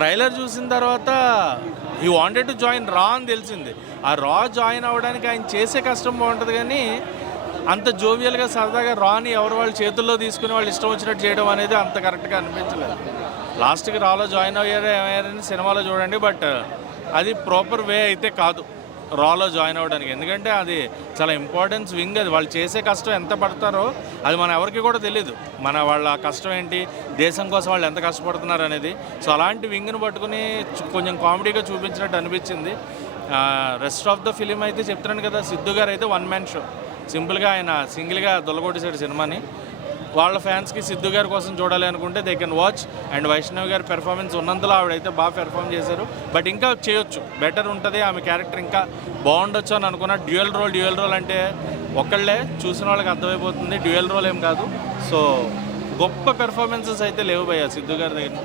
Trailer చూసిన తర్వాత ఈ వాంటెడ్ టు జాయిన్ రా అని తెలిసింది. ఆ రా జాయిన్ అవ్వడానికి ఆయన చేసే కష్టం బాగుంటుంది, కానీ అంత జోవియల్గా సరదాగా రాని ఎవరు వాళ్ళ చేతుల్లో తీసుకుని వాళ్ళు ఇష్టం వచ్చినట్టు చేయడం అనేది అంత కరెక్ట్గా అనిపించలేదు. లాస్ట్కి రాలో జాయిన్ అయ్యారని సినిమాలో చూడండి, బట్ అది ప్రాపర్ వే అయితే కాదు రాలో జాయిన్ అవ్వడానికి. ఎందుకంటే అది చాలా ఇంపార్టెన్స్ వింగ్. అది వాళ్ళు చేసే కష్టం ఎంత పడతారో అది మన ఎవరికి కూడా తెలియదు. వాళ్ళ కష్టం ఏంటి, దేశం కోసం వాళ్ళు ఎంత కష్టపడుతున్నారు అనేది. సో అలాంటి వింగ్ను పట్టుకుని కొంచెం కామెడీగా చూపించినట్టు అనిపించింది. రెస్ట్ ఆఫ్ ద ఫిలిం అయితే చెప్తున్నాను కదా, సిద్ధు గారు అయితే వన్ మ్యాన్ షో. సింపుల్గా ఆయన సింగిల్గా దొల్లగొట్టేసాడు సినిమాని. వాళ్ళ ఫ్యాన్స్కి సిద్ధు గారి కోసం చూడాలి అనుకుంటే they can watch. And Vaishnavi గారి పెర్ఫార్మెన్స్ ఉన్నంతలో ఆవిడైతే బాగా పెర్ఫామ్ చేశారు. బట్ ఇంకా చేయొచ్చు, బెటర్ ఉంటుంది, ఆమె క్యారెక్టర్ ఇంకా బాగుండొచ్చు అని అనుకున్నా. డ్యూయల్ రోల్ అంటే ఒకళ్ళే చూసిన వాళ్ళకి అర్థమైపోతుంది, డ్యూయల్ రోల్ ఏం కాదు. సో గొప్ప పెర్ఫార్మెన్సెస్ అయితే లేవు భయ్యా సిద్ధు గారి దగ్గర.